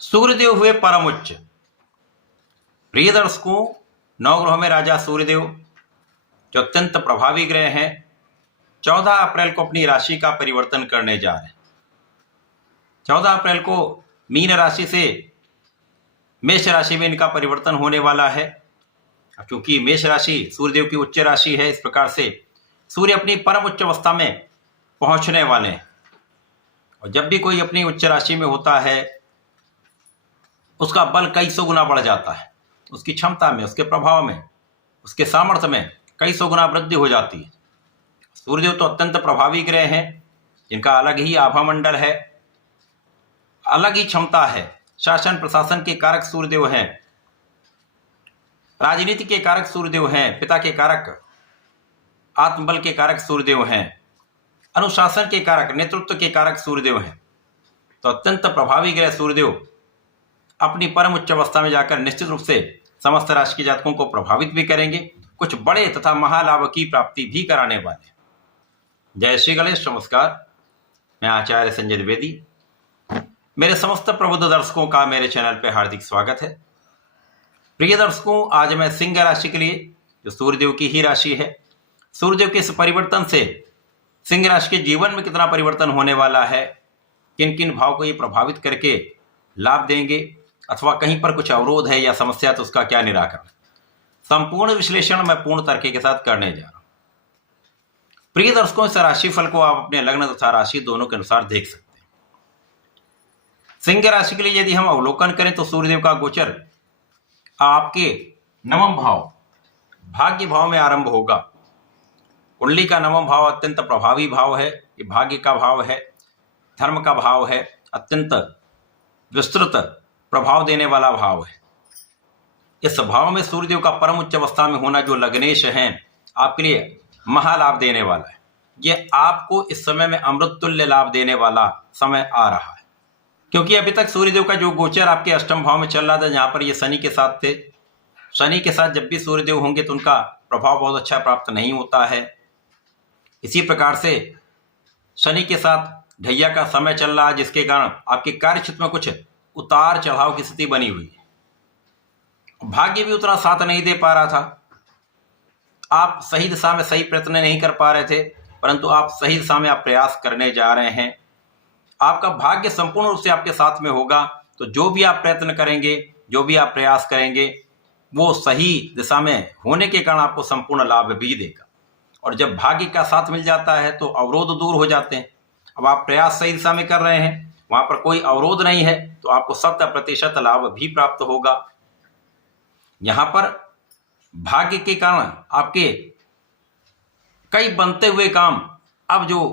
सूर्यदेव हुए परम उच्च। प्रिय दर्शकों, नवग्रहों में राजा सूर्यदेव जो अत्यंत प्रभावी ग्रह हैं, 14 अप्रैल को अपनी राशि का परिवर्तन करने जा रहे हैं। 14 अप्रैल को मीन राशि से मेष राशि में इनका परिवर्तन होने वाला है। क्योंकि मेष राशि सूर्यदेव की उच्च राशि है, इस प्रकार से सूर्य अपनी परम उच्च अवस्था में पहुंचने वाले हैं। और जब भी कोई अपनी उच्च राशि में होता है, उसका बल कई सौ गुना बढ़ जाता है। उसकी क्षमता में, उसके प्रभाव में, उसके सामर्थ्य में कई सौ गुना वृद्धि हो जाती है। सूर्यदेव तो अत्यंत प्रभावी ग्रह हैं, जिनका अलग ही आभा मंडल है, अलग ही क्षमता है। शासन प्रशासन के कारक सूर्यदेव हैं, राजनीति के कारक सूर्यदेव हैं, पिता के कारक, आत्मबल के कारक सूर्यदेव हैं, अनुशासन के कारक, नेतृत्व के कारक सूर्यदेव हैं। तो अत्यंत प्रभावी ग्रह सूर्यदेव अपनी परम उच्च अवस्था में जाकर निश्चित रूप से समस्त राशि के जातकों को प्रभावित भी करेंगे, कुछ बड़े तथा महालाभ की प्राप्ति भी कराने वाले। जय श्री गणेश। नमस्कार, मैं आचार्य संजय द्विवेदी। मेरे समस्त प्रबुद्ध दर्शकों का मेरे चैनल पर हार्दिक स्वागत है। प्रिय दर्शकों, आज मैं सिंह राशि के लिए, जो सूर्यदेव की ही राशि है, सूर्यदेव के इस परिवर्तन से सिंह राशि के जीवन में कितना परिवर्तन होने वाला है, किन किन भाव को ये प्रभावित करके लाभ देंगे, अथवा कहीं पर कुछ अवरोध है या समस्या तो उसका क्या निराकरण, संपूर्ण विश्लेषण मैं पूर्ण तरीके के साथ करने जा रहा हूं। प्रिय दर्शकों, इस राशिफल को आप अपने लग्न तथा राशि दोनों के अनुसार देख सकते हैं। सिंह राशि के लिए यदि हम अवलोकन करें तो सूर्यदेव का गोचर आपके नवम भाव, भाग्य भाव में आरंभ होगा। कुंडली का नवम भाव अत्यंत प्रभावी भाव है, ये भाग्य का भाव है, धर्म का भाव है, अत्यंत विस्तृत प्रभाव देने वाला भाव है। इस भाव में सूर्यदेव का परम उच्च अवस्था में होना, जो लग्नेश हैं, आपके लिए महालाभ देने वाला है। ये आपको इस समय में अमृत तुल्य लाभ देने वाला समय आ रहा है। क्योंकि अभी तक सूर्यदेव का जो गोचर आपके अष्टम भाव में चल रहा था, जहां पर ये शनि के साथ थे, शनि के साथ जब भी सूर्यदेव होंगे तो उनका प्रभाव बहुत अच्छा प्राप्त नहीं होता है। इसी प्रकार से शनि के साथ ढैया का समय चल रहा है, जिसके कारण आपके कार्य क्षेत्र में कुछ उतार चढ़ाव की स्थिति बनी हुई है। भाग्य भी उतना साथ नहीं दे पा रहा था। आप सही दिशा में सही प्रयत्न नहीं कर पा रहे थे, परंतु आप सही दिशा में आप प्रयास करने जा रहे हैं। आपका भाग्य संपूर्ण रूप से आपके साथ में होगा। तो जो भी आप प्रयत्न करेंगे, जो भी आप प्रयास करेंगे, वो सही दिशा में होने के कारण आपको संपूर्ण लाभ भी देगा। और जब भाग्य का साथ मिल जाता है तो अवरोध दूर हो जाते हैं। अब आप प्रयास सही दिशा में कर रहे हैं, वहां पर कोई अवरोध नहीं है, तो आपको 100% लाभ भी प्राप्त होगा। यहां पर भाग्य के कारण आपके कई बनते हुए काम अब जो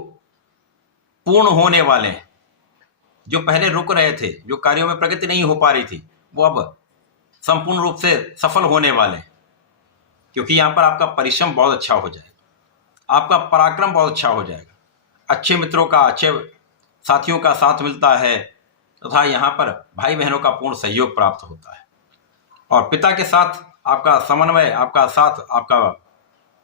पूर्ण होने वाले हैं, जो पहले रुक रहे थे, जो कार्यों में प्रगति नहीं हो पा रही थी, वो अब संपूर्ण रूप से सफल होने वाले हैं। क्योंकि यहां पर आपका परिश्रम बहुत अच्छा हो जाएगा, आपका पराक्रम बहुत अच्छा हो जाएगा, अच्छे मित्रों का, अच्छे साथियों का साथ मिलता है, तथा यहाँ पर भाई बहनों का पूर्ण सहयोग प्राप्त होता है। और पिता के साथ आपका समन्वय, आपका साथ, आपका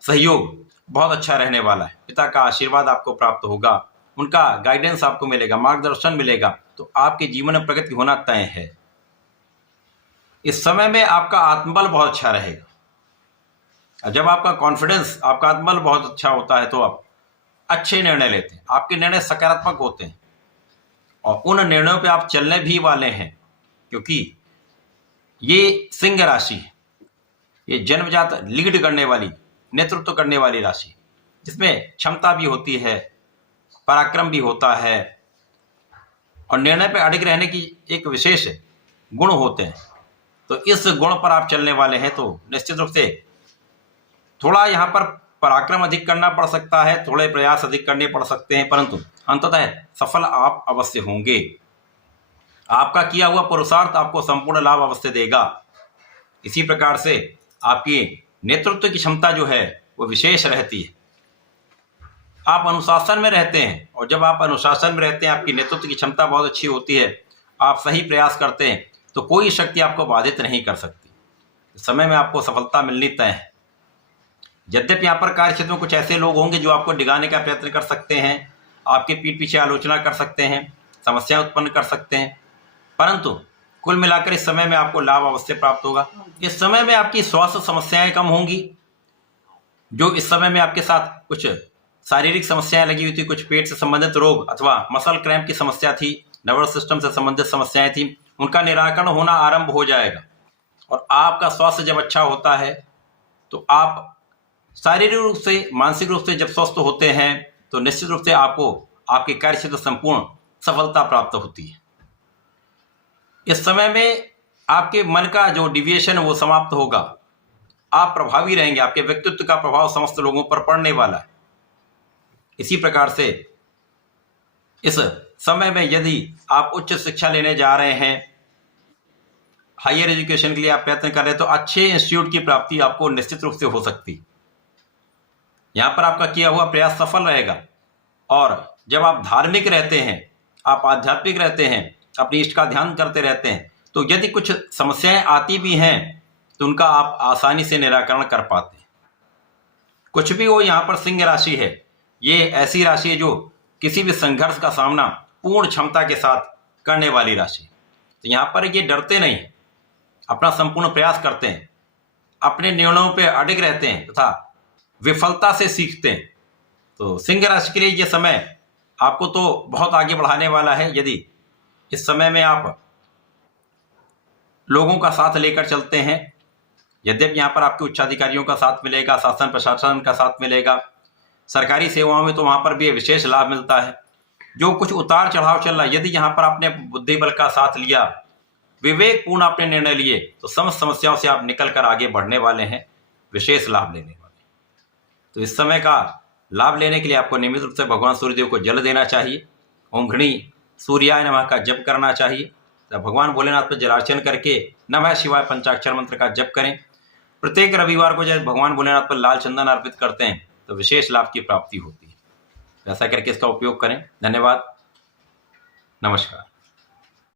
सहयोग बहुत अच्छा रहने वाला है। पिता का आशीर्वाद आपको प्राप्त होगा, उनका गाइडेंस आपको मिलेगा, मार्गदर्शन मिलेगा, तो आपके जीवन में प्रगति होना तय है। इस समय में आपका आत्मबल बहुत अच्छा रहेगा। जब आपका कॉन्फिडेंस, आपका आत्मबल बहुत अच्छा होता है तो आप अच्छे निर्णय लेते हैं, आपके निर्णय सकारात्मक होते हैं और उन निर्णयों पे आप चलने भी वाले हैं। क्योंकि ये सिंह राशि है, ये जन्मजात लीड करने वाली, नेतृत्व करने वाली राशि, जिसमें क्षमता भी होती है, पराक्रम भी होता है और निर्णय पे अड़िग रहने की एक विशेष गुण होते हैं। तो इस गुण पर आप चलने वाले हैं, तो निश्चित रूप से थोड़ा यहाँ पर पराक्रम अधिक करना पड़ सकता है, थोड़े प्रयास अधिक करने पड़ सकते हैं, परंतु अंततः सफल आप अवश्य होंगे। आपका किया हुआ पुरुषार्थ आपको संपूर्ण लाभ अवश्य देगा। इसी प्रकार से आपकी नेतृत्व की क्षमता जो है वो विशेष रहती है। आप अनुशासन में रहते हैं, और जब आप अनुशासन में रहते हैं, आपकी नेतृत्व की क्षमता बहुत अच्छी होती है, आप सही प्रयास करते हैं, तो कोई शक्ति आपको बाधित नहीं कर सकती। समय में आपको सफलता मिलनी तय है। यद्यपि यहाँ पर कार्य क्षेत्र में कुछ ऐसे लोग होंगे जो आपको डिगाने का प्रयत्न कर सकते हैं, आपके पीठ पीछे आलोचना कर सकते हैं, समस्या उत्पन्न कर सकते हैं, परंतु कुल मिलाकर इस समय में आपको लाभ अवश्य प्राप्त होगा। इस समय में आपकी स्वास्थ्य समस्याएं कम होंगी। जो इस समय में आपके साथ कुछ शारीरिक समस्याएं लगी हुई थी, कुछ पेट से संबंधित रोग अथवा मसल क्रैम्प की समस्या थी, नर्वस सिस्टम से संबंधित समस्याएं थी, उनका निराकरण होना आरंभ हो जाएगा। और आपका स्वास्थ्य जब अच्छा होता है तो आप शारीरिक रूप से, मानसिक रूप से जब स्वस्थ होते हैं तो निश्चित रूप से आपको आपके कार्य क्षेत्र संपूर्ण सफलता प्राप्त होती है। इस समय में आपके मन का जो डिविएशन है वो समाप्त होगा। आप प्रभावी रहेंगे, आपके व्यक्तित्व का प्रभाव समस्त लोगों पर पड़ने वाला है। इसी प्रकार से इस समय में यदि आप उच्च शिक्षा लेने जा रहे हैं, हायर एजुकेशन के लिए आप प्रयत्न कर रहे हैं, तो अच्छे इंस्टीट्यूट की प्राप्ति आपको निश्चित रूप से हो सकती है। यहाँ पर आपका किया हुआ प्रयास सफल रहेगा। और जब आप धार्मिक रहते हैं, आप आध्यात्मिक रहते हैं, अपनी इष्ट का ध्यान करते रहते हैं, तो यदि कुछ समस्याएं आती भी हैं तो उनका आप आसानी से निराकरण कर पाते हैं। कुछ भी हो, यहाँ पर सिंह राशि है, ये ऐसी राशि है जो किसी भी संघर्ष का सामना पूर्ण क्षमता के साथ करने वाली राशि। तो यहाँ पर ये डरते नहीं, अपना संपूर्ण प्रयास करते हैं, अपने निर्णयों पे अडिग रहते हैं तथा विफलता से सीखते हैं। तो सिंह राशि के लिए ये समय आपको तो बहुत आगे बढ़ाने वाला है। यदि इस समय में आप लोगों का साथ लेकर चलते हैं, यद्यपि यहाँ पर आपके उच्चाधिकारियों का साथ मिलेगा, शासन प्रशासन का साथ मिलेगा, सरकारी सेवाओं में तो वहाँ पर भी विशेष लाभ मिलता है। जो कुछ उतार चढ़ाव चल रहा है, यदि यहाँ पर आपने बुद्धि बल का साथ लिया, विवेकपूर्ण आपने निर्णय लिए, तो समस्त समस्याओं से आप निकल कर आगे बढ़ने वाले हैं, विशेष लाभ लेने वाले। तो इस समय का लाभ लेने के लिए आपको नियमित रूप से भगवान सूर्यदेव को जल देना चाहिए, ओम घृणी सूर्याय नमः का जप करना चाहिए। तो भगवान भोलेनाथ पर जलार्चन करके नमः शिवाय पंचाक्षर मंत्र का जप करें। प्रत्येक रविवार को जब भगवान भोलेनाथ पर लाल चंदन अर्पित करते हैं तो विशेष लाभ की प्राप्ति होती है। ऐसा करके इसका उपयोग करें। धन्यवाद, नमस्कार।